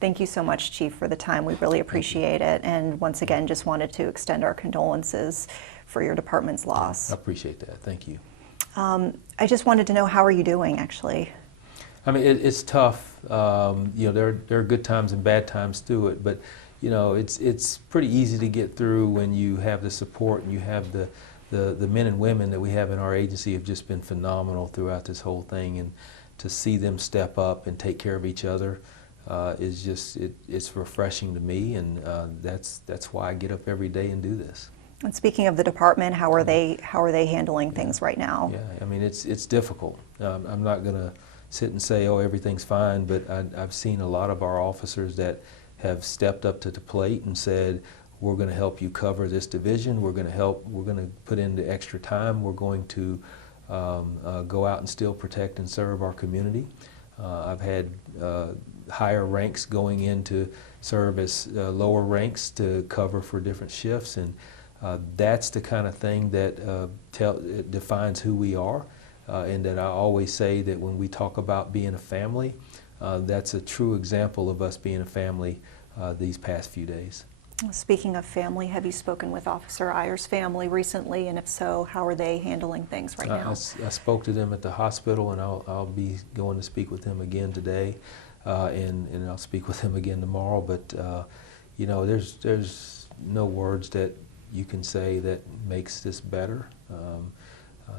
Thank you so much, Chief, for the time. We really appreciate it. And once again, just wanted to extend our condolences for your department's loss. I appreciate that. Thank you. I just wanted to know, how are you doing, actually? I mean, it's tough. You know, there are good times and bad times through it, but you know, it's pretty easy to get through when you have the support and you have the men and women that we have in our agency have just been phenomenal throughout this whole thing, and to see them step up and take care of each other is just it's refreshing to me, and that's why I get up every day and do this. And speaking of the department, how are they handling things right now? Yeah, I mean, it's difficult. I'm not going to sit and say, oh, everything's fine, but I've seen a lot of our officers that have stepped up to the plate and said, we're going to help you cover this division, we're going to put in the extra time, we're going to go out and still protect and serve our community. I've had higher ranks going in to serve as lower ranks to cover for different shifts, and that's the kind of thing that it defines who we are, and that I always say that when we talk about being a family, that's a true example of us being a family these past few days. Speaking of family, have you spoken with Officer Eyer's family recently, and if so, how are they handling things right now? I spoke to them at the hospital, and I'll be going to speak with them again today, and I'll speak with them again tomorrow. But you know, there's no words that you can say that makes this better.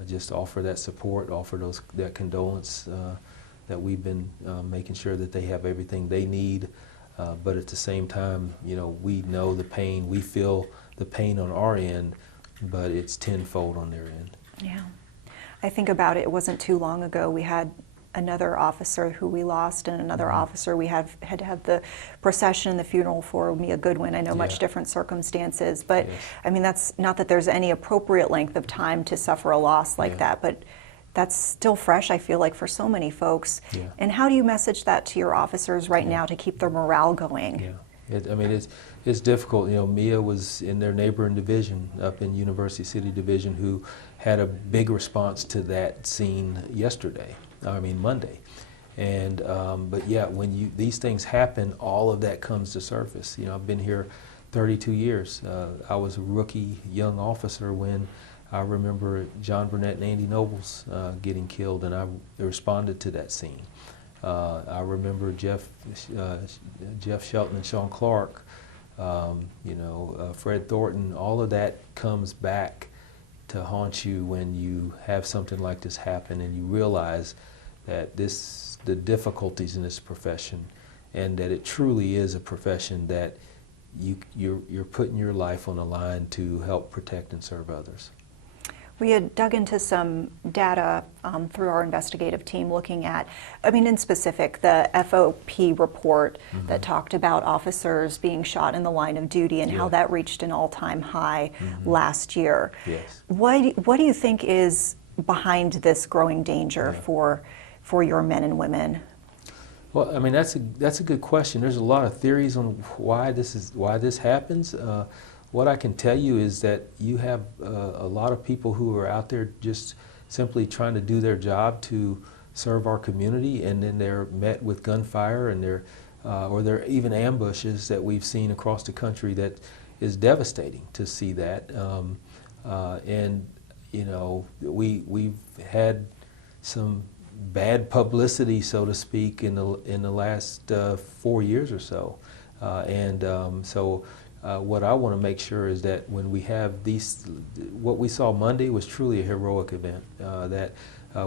Just offer that support, offer that condolence that we've been making sure that they have everything they need. But at the same time, you know, we know the pain, we feel the pain on our end, but it's tenfold on their end. Yeah. I think about it, it wasn't too long ago we had another officer who we lost, and another officer we had to have the procession and the funeral for, Mia Goodwin. I know much different circumstances, but I mean, that's not that there's any appropriate length of time to suffer a loss like that, but that's still fresh, I feel like, for so many folks. And how do you message that to your officers right now to keep their morale going? I mean, it's difficult. You know, Mia was in their neighboring division up in University City Division, who had a big response to that scene Monday. And but yeah, when these things happen, all of that comes to surface. You know, I've been here 32 years. I was a rookie young officer when I remember John Burnett and Andy Nobles getting killed, and I responded to that scene. I remember Jeff Shelton and Sean Clark, you know, Fred Thornton. All of that comes back to haunt you when you have something like this happen, and you realize that the difficulties in this profession, and that it truly is a profession that you're putting your life on the line to help protect and serve others. We had dug into some data through our investigative team looking at, I mean, in specific, the FOP report that talked about officers being shot in the line of duty and how that reached an all-time high last year. What do you think is behind this growing danger for your men and women? Well, I mean, that's a good question. There's a lot of theories on why this happens. What I can tell you is that you have a lot of people who are out there just simply trying to do their job to serve our community, and then they're met with gunfire, and there are even ambushes that we've seen across the country that is devastating to see that. And you know, we've had some bad publicity, so to speak, in the last 4 years or so, what I want to make sure is that when we have what we saw Monday was truly a heroic event, that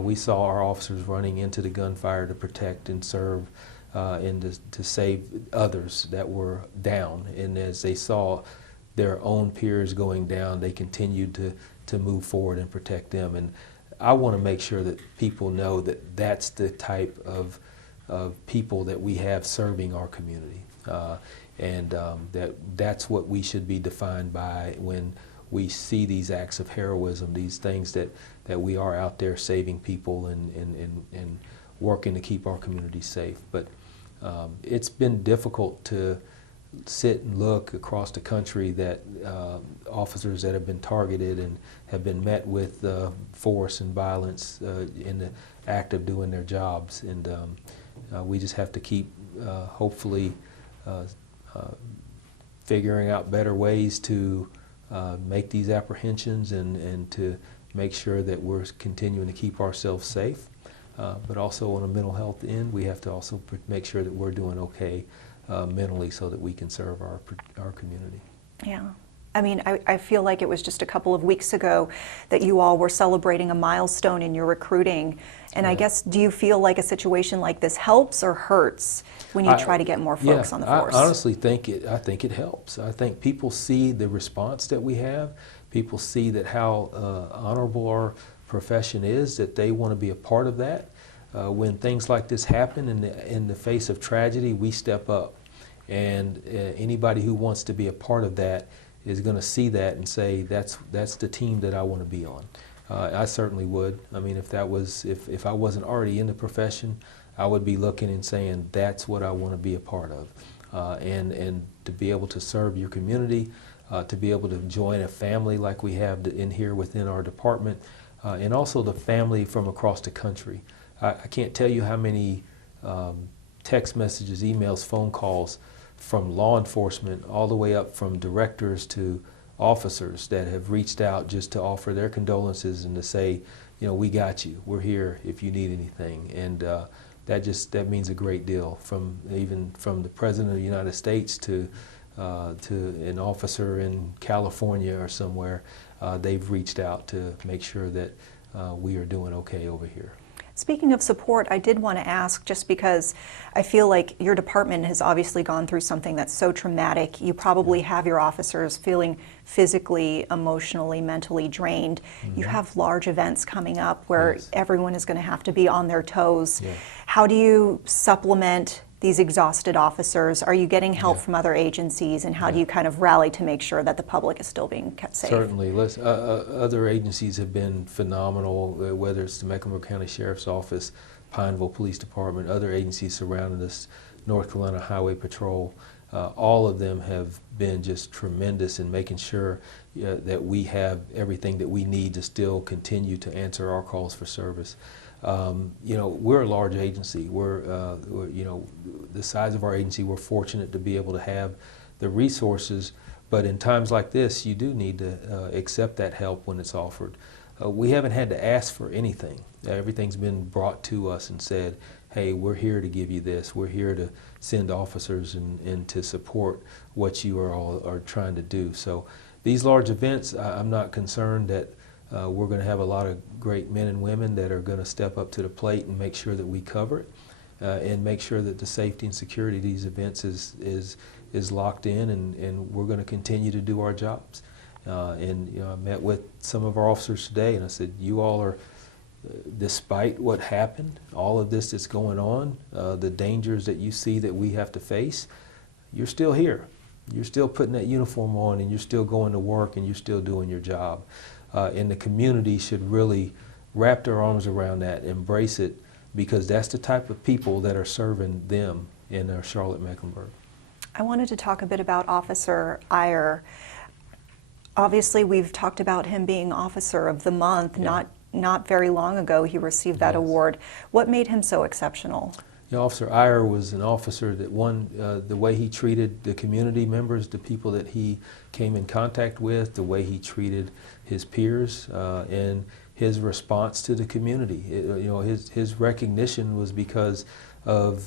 we saw our officers running into the gunfire to protect and serve and to save others that were down. And as they saw their own peers going down, they continued to move forward and protect them. And I want to make sure that people know that that's the type of people that we have serving our community. And that's what we should be defined by when we see these acts of heroism, these things that we are out there saving people and working to keep our community safe. But it's been difficult to sit and look across the country that officers that have been targeted and have been met with force and violence in the act of doing their jobs. And we just have to keep hopefully figuring out better ways to make these apprehensions and to make sure that we're continuing to keep ourselves safe. But also on a mental health end, we have to also make sure that we're doing okay mentally so that we can serve our community. Yeah. I mean, I feel like it was just a couple of weeks ago that you all were celebrating a milestone in your recruiting. And I guess, do you feel like a situation like this helps or hurts when you try to get more folks on the force? I honestly think I think it helps. I think people see the response that we have. People see that how honorable our profession is, that they want to be a part of that. When things like this happen in the face of tragedy, we step up. And anybody who wants to be a part of that is going to see that and say, that's the team that I want to be on. I certainly would. I mean, if I wasn't already in the profession, I would be looking and saying, that's what I want to be a part of. And to be able to serve your community, to be able to join a family like we have in here within our department, and also the family from across the country. I can't tell you how many text messages, emails, phone calls from law enforcement all the way up from directors to officers that have reached out just to offer their condolences and to say, you know, we got you, we're here if you need anything. And that means a great deal, even from the President of the United States to an officer in California or somewhere. They've reached out to make sure that we are doing okay over here. Speaking of support, I did want to ask, just because I feel like your department has obviously gone through something that's so traumatic. You probably have your officers feeling physically, emotionally, mentally drained. Mm-hmm. You have large events coming up where everyone is going to have to be on their toes. Yeah. How do you supplement these exhausted officers? Are you getting help from other agencies, and how do you kind of rally to make sure that the public is still being kept safe? Certainly. Other agencies have been phenomenal, whether it's the Mecklenburg County Sheriff's Office, Pineville Police Department, other agencies surrounding us, North Carolina Highway Patrol. All of them have been just tremendous in making sure that we have everything that we need to still continue to answer our calls for service. You know, we're a large agency. We're you know, the size of our agency, we're fortunate to be able to have the resources, but in times like this, you do need to accept that help when it's offered. We haven't had to ask for anything. Everything's been brought to us and said, hey, we're here to give you this. We're here to send officers and to support what you are trying to do. So these large events, I'm not concerned that we're going to have a lot of great men and women that are going to step up to the plate and make sure that we cover it and make sure that the safety and security of these events is locked in, and we're going to continue to do our jobs. And you know, I met with some of our officers today, and I said, you all are, despite what happened, all of this that's going on, the dangers that you see that we have to face, you're still here. You're still putting that uniform on, and you're still going to work, and you're still doing your job. And the community should really wrap their arms around that, embrace it, because that's the type of people that are serving them in our Charlotte-Mecklenburg. I wanted to talk a bit about Officer Eyer. Obviously, we've talked about him being Officer of the Month. Not very long ago, he received that award. What made him so exceptional? You know, Officer Eyer was an officer that the way he treated the community members, the people that he came in contact with, the way he treated his peers, and his response to the community. You know, his recognition was because of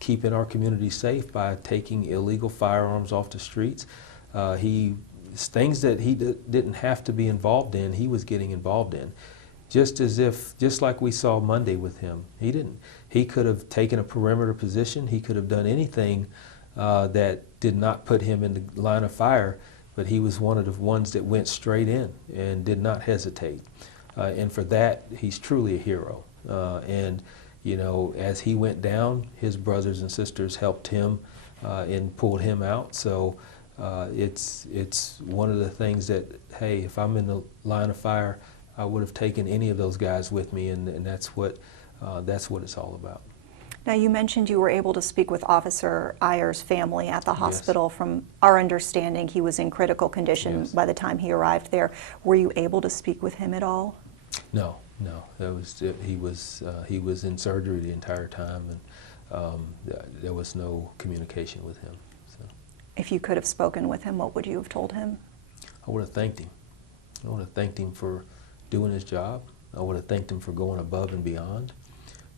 keeping our community safe by taking illegal firearms off the streets. Things that he didn't have to be involved in, he was getting involved in. Just like we saw Monday with him. He could have taken a perimeter position. He could have done anything that did not put him in the line of fire, but he was one of the ones that went straight in and did not hesitate. And for that, he's truly a hero. And you know, as he went down, his brothers and sisters helped him and pulled him out. So it's one of the things that, hey, if I'm in the line of fire, I would have taken any of those guys with me, and that's what it's all about. Now, you mentioned you were able to speak with Officer Eyer's family at the hospital. Yes. From our understanding, he was in critical condition by the time he arrived there. Were you able to speak with him at all? No. He was in surgery the entire time, there was no communication with him. So If you could have spoken with him, what would you have told him? I would have thanked him. I would have thanked him for doing his job. I would have thanked him for going above and beyond.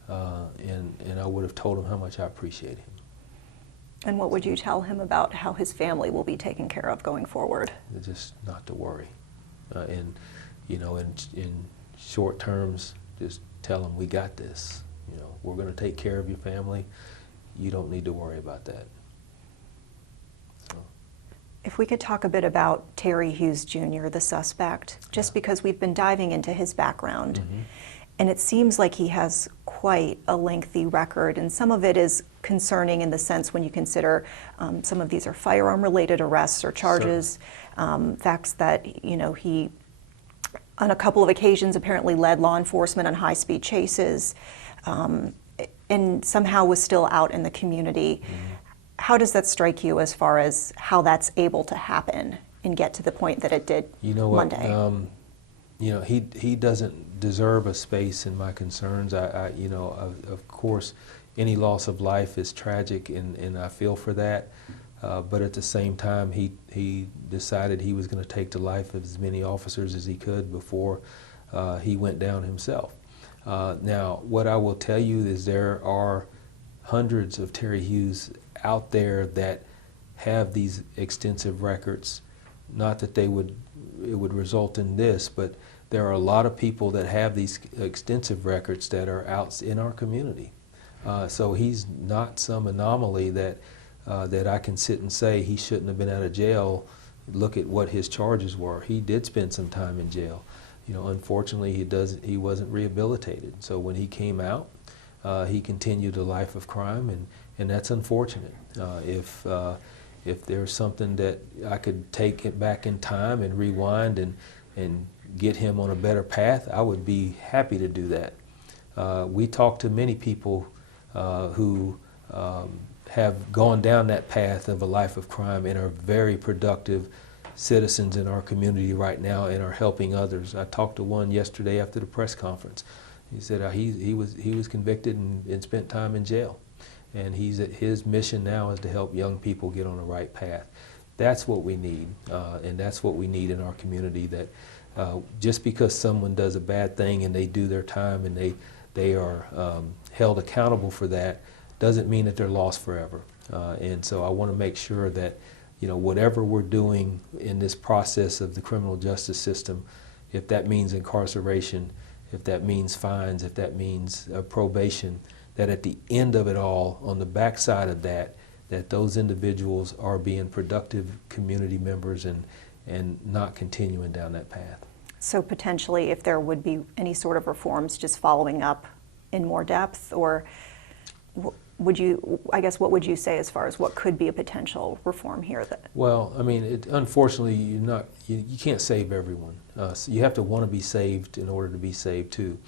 And I would have told him how much I appreciate him. And what would you tell him about how his family will be taken care of going forward? Just not to worry. And, you know, in short terms, just tell him we got this. You know, we're going to take care of your family. You don't need to worry about that. So. If we could talk a bit about Terry Hughes Jr., the suspect, just because we've been diving into his background. Mm-hmm. And it seems like he has quite a lengthy record, and some of it is concerning in the sense when you consider some of these are firearm-related arrests or charges, facts that, you know, he, on a couple of occasions, apparently led law enforcement on high-speed chases, and somehow was still out in the community. Mm-hmm. How does that strike you as far as how that's able to happen and get to the point that it did Monday? You know, he doesn't deserve a space in my concerns. You know, of course, any loss of life is tragic, and I feel for that. But at the same time, he decided he was going to take the life of as many officers as he could before he went down himself. Now, what I will tell you is there are hundreds of Terry Hughes out there that have these extensive records. Not that it would result in this, but there are a lot of people that have these extensive records that are out in our community. So he's not some anomaly that I can sit and say he shouldn't have been out of jail. Look at what his charges were. He did spend some time in jail. You know, unfortunately, he wasn't rehabilitated. So when he came out, he continued a life of crime, and that's unfortunate. If there's something that I could take it back in time and rewind and get him on a better path, I would be happy to do that. We talk to many people who have gone down that path of a life of crime and are very productive citizens in our community right now and are helping others. I talked to one yesterday after the press conference. He said he was convicted and spent time in jail. And his mission now is to help young people get on the right path. That's what we need, and that's what we need in our community, that just because someone does a bad thing and they do their time and they are held accountable for that, doesn't mean that they're lost forever. And so I want to make sure that, you know, whatever we're doing in this process of the criminal justice system, if that means incarceration, if that means fines, if that means probation, that at the end of it all, on the backside of that those individuals are being productive community members and not continuing down that path. So potentially, if there would be any sort of reforms, just following up in more depth, or would you, I guess, what would you say as far as what could be a potential reform here? Well, I mean, unfortunately, you can't save everyone. So you have to want to be saved in order to be saved too.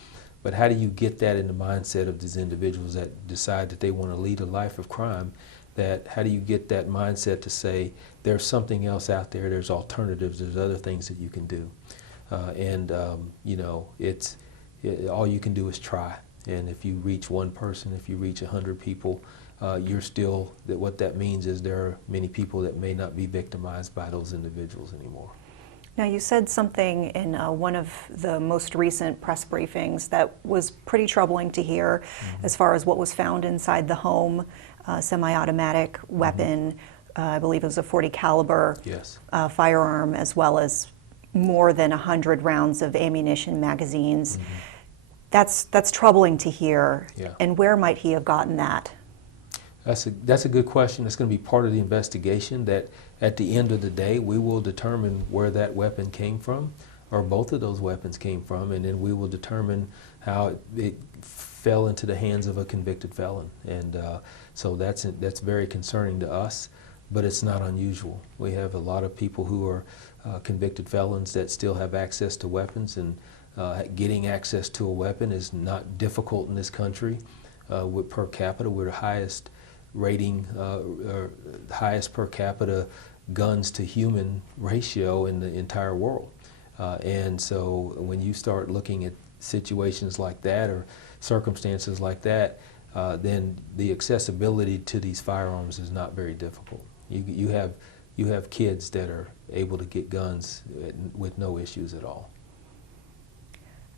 But how do you get that in the mindset of these individuals that decide that they want to lead a life of crime? How do you get that mindset to say there's something else out there, there's alternatives, there's other things that you can do? You know, all you can do is try. And if you reach one person, if you reach 100 people, what that means is there are many people that may not be victimized by those individuals anymore. Now, you said something in one of the most recent press briefings that was pretty troubling to hear, mm-hmm. as far as what was found inside the home, semi-automatic weapon, mm-hmm. I believe it was a .40 caliber yes. Firearm, as well as more than 100 rounds of ammunition magazines. Mm-hmm. That's troubling to hear. Yeah. And where might he have gotten that? That's a good question. That's going to be part of the investigation, that at the end of the day we will determine where that weapon came from, or both of those weapons came from, and then we will determine how it fell into the hands of a convicted felon. And so that's very concerning to us, but it's not unusual. We have a lot of people who are convicted felons that still have access to weapons, and getting access to a weapon is not difficult in this country. With per capita, we're the highest rating, highest per capita guns to human ratio in the entire world. And so when you start looking at situations like that or circumstances like that, then the accessibility to these firearms is not very difficult. You have kids that are able to get guns with no issues at all.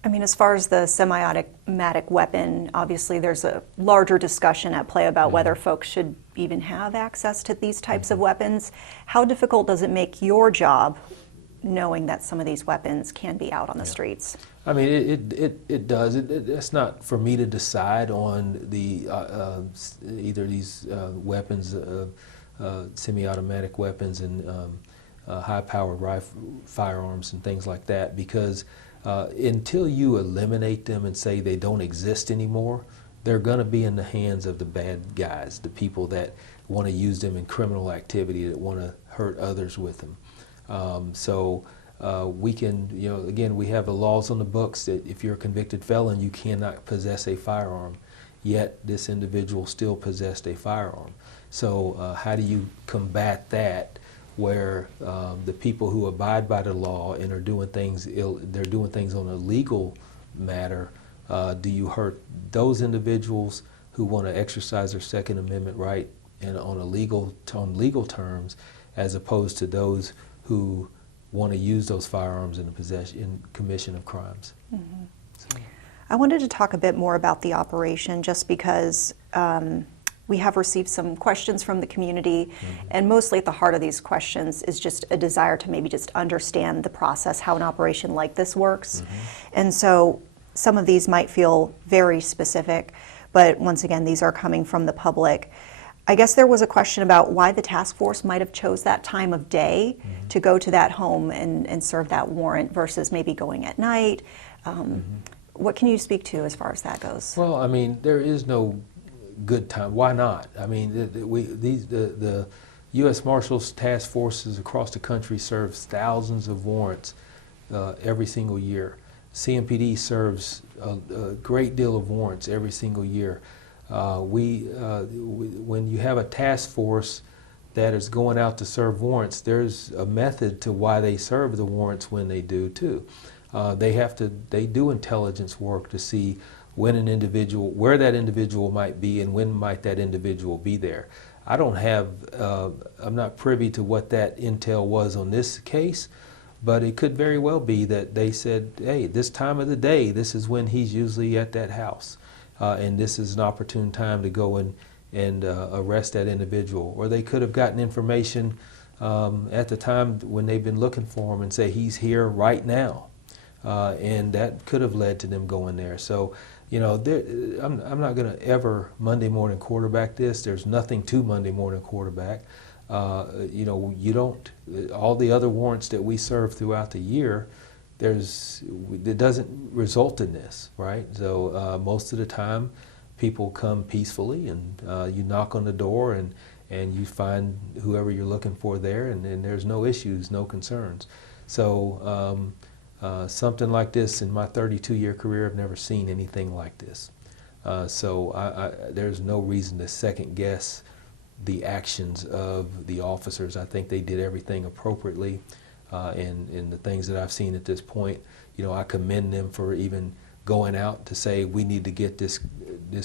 I mean, as far as the semi-automatic weapon, obviously there's a larger discussion at play about whether folks should even have access to these types of weapons. How difficult does it make your job knowing that some of these weapons can be out on the streets? I mean, it does. It's not for me to decide on the either these weapons, semi-automatic weapons and high-powered firearms and things like that, because until you eliminate them and say they don't exist anymore, they're going to be in the hands of the bad guys, the people that want to use them in criminal activity, that want to hurt others with them. We can, again, we have the laws on the books that if you're a convicted felon, you cannot possess a firearm, yet this individual still possessed a firearm. So how do you combat that, where the people who abide by the law and are doing things they're doing things on a legal matter, do you hurt those individuals who want to exercise their Second Amendment right and on legal terms, as opposed to those who want to use those firearms in commission of crimes? Mm-hmm. So. I wanted to talk a bit more about the operation, just because we have received some questions from the community, and mostly at the heart of these questions is just a desire to maybe just understand the process, how an operation like this works. And so some of these might feel very specific, but once again, these are coming from the public. I guess there was a question about why the task force might have chose that time of day to go to that home and serve that warrant versus maybe going at night. What can you speak to as far as that goes? Well, I mean, there is no good time. Why not? I mean, the U.S. Marshals Task Forces across the country serves thousands of warrants every single year. CMPD serves a great deal of warrants every single year. When you have a task force that is going out to serve warrants, there's a method to why they serve the warrants when they do too. They do intelligence work to see when where that individual might be and when might that individual be there. I'm not privy to what that intel was on this case, but it could very well be that they said, hey, this time of the day, this is when he's usually at that house. And this is an opportune time to go and arrest that individual. Or they could have gotten information at the time when they've been looking for him and say he's here right now. And that could have led to them going there. So, I'm not going to ever Monday morning quarterback this. There's nothing to Monday morning quarterback. You don't, all the other warrants that we serve throughout the year, it doesn't result in this, right? So most of the time people come peacefully, and you knock on the door and you find whoever you're looking for there, and there's no issues, no concerns. So something like this in my 32-year career, I've never seen anything like this. So there's no reason to second guess the actions of the officers. I think they did everything appropriately. In the things that I've seen at this point, I commend them for even going out to say we need to get this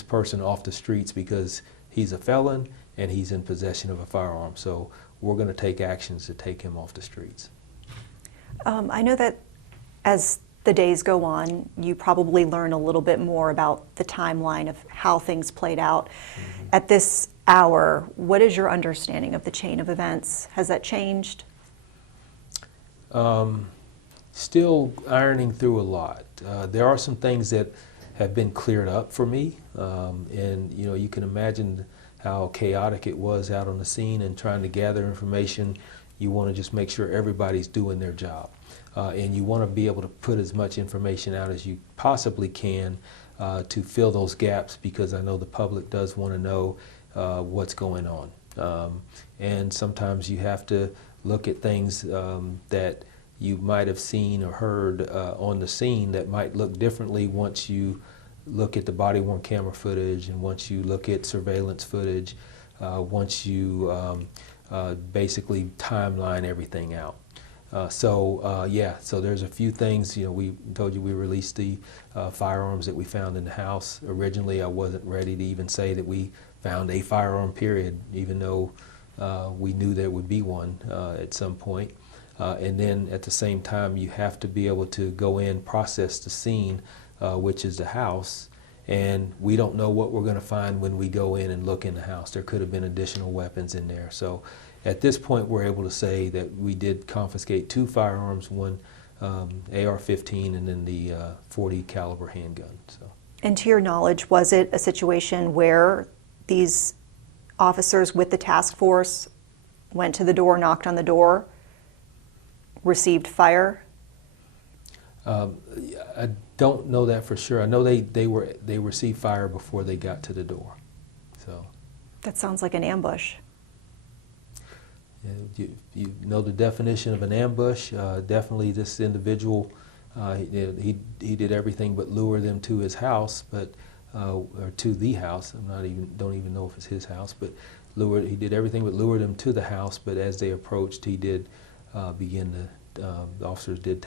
person off the streets because he's a felon and he's in possession of a firearm. So we're going to take actions to take him off the streets. I know that as the days go on, you probably learn a little bit more about the timeline of how things played out. At this hour, what is your understanding of the chain of events? Has that changed? Still ironing through a lot. There are some things that have been cleared up for me, and you can imagine how chaotic it was out on the scene and trying to gather information. You want to just make sure everybody's doing their job, and you want to be able to put as much information out as you possibly can to fill those gaps, because I know the public does want to know what's going on, and sometimes you have to look at things that you might have seen or heard on the scene that might look differently once you look at the body-worn camera footage and once you look at surveillance footage, once you basically timeline everything out. So there's a few things. We told you we released the firearms that we found in the house. Originally, I wasn't ready to even say that we found a firearm, period, even though we knew there would be one at some point. And then at the same time, you have to be able to go in, process the scene, which is the house, and we don't know what we're going to find when we go in and look in the house. There could have been additional weapons in there. So at this point, we're able to say that we did confiscate 2 firearms, one AR-15 and then the .40 caliber handgun. So. And to your knowledge, was it a situation where these officers with the task force went to the door, knocked on the door, received fire? I don't know that for sure. I know they received fire before they got to the door. So that sounds like an ambush. You know the definition of an ambush. Definitely, this individual he did everything but lure them to his house, or to the house. Don't even know if it's his house, but he did everything but lure them to the house. But as they approached, he did the officers did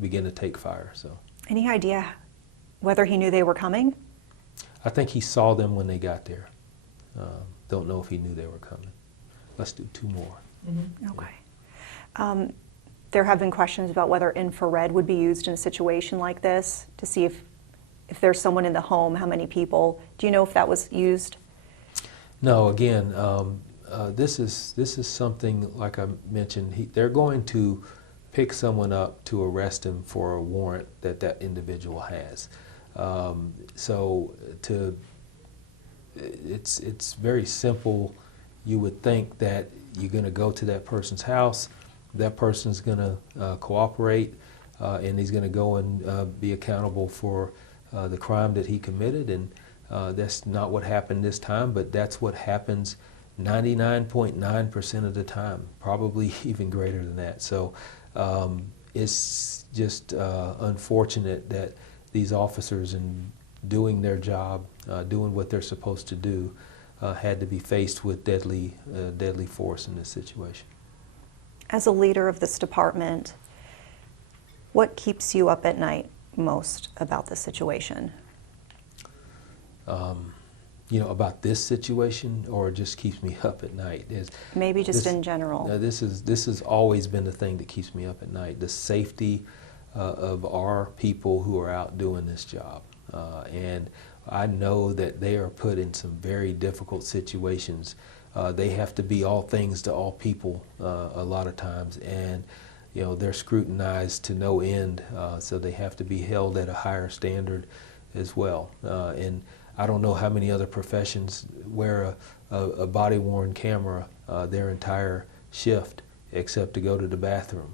begin to take fire. So. Any idea whether he knew they were coming? I think he saw them when they got there. Don't know if he knew they were coming. Let's do 2 more. Mm-hmm. Okay. There have been questions about whether infrared would be used in a situation like this to see if there's someone in the home, how many people. Do you know if that was used? No. Again, this is something, like I mentioned. They're going to pick someone up to arrest him for a warrant that individual has. It's very simple. You would think that you're going to go to that person's house, that person's going to cooperate, and he's going to go and be accountable for the crime that he committed. And that's not what happened this time, but that's what happens 99.9% of the time, probably even greater than that. So it's just unfortunate that these officers, in doing their job, doing what they're supposed to do, had to be faced with deadly force in this situation. As a leader of this department, what keeps you up at night most about the situation? About this situation, or just keeps me up at night? Maybe just in general. This has always been the thing that keeps me up at night, the safety of our people who are out doing this job. And I know that they are put in some very difficult situations. They have to be all things to all people a lot of times, and they're scrutinized to no end, so they have to be held at a higher standard as well. And I don't know how many other professions wear a body-worn camera their entire shift except to go to the bathroom.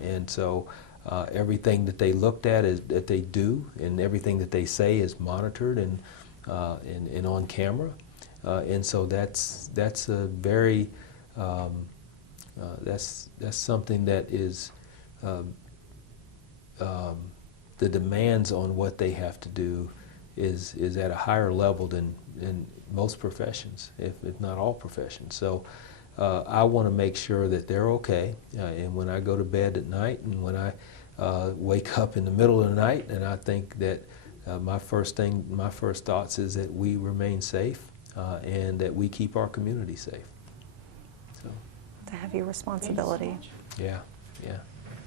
And so everything that they looked at, that they do, and everything that they say is monitored and on camera. And so that's a very that's something that is the demands on what they have to do is at a higher level than in most professions, if not all professions. So I want to make sure that they're okay, and when I go to bed at night, and when I wake up in the middle of the night, and I think that my first thoughts is that we remain safe and that we keep our community safe. So. It's a heavy responsibility. Yeah, yeah.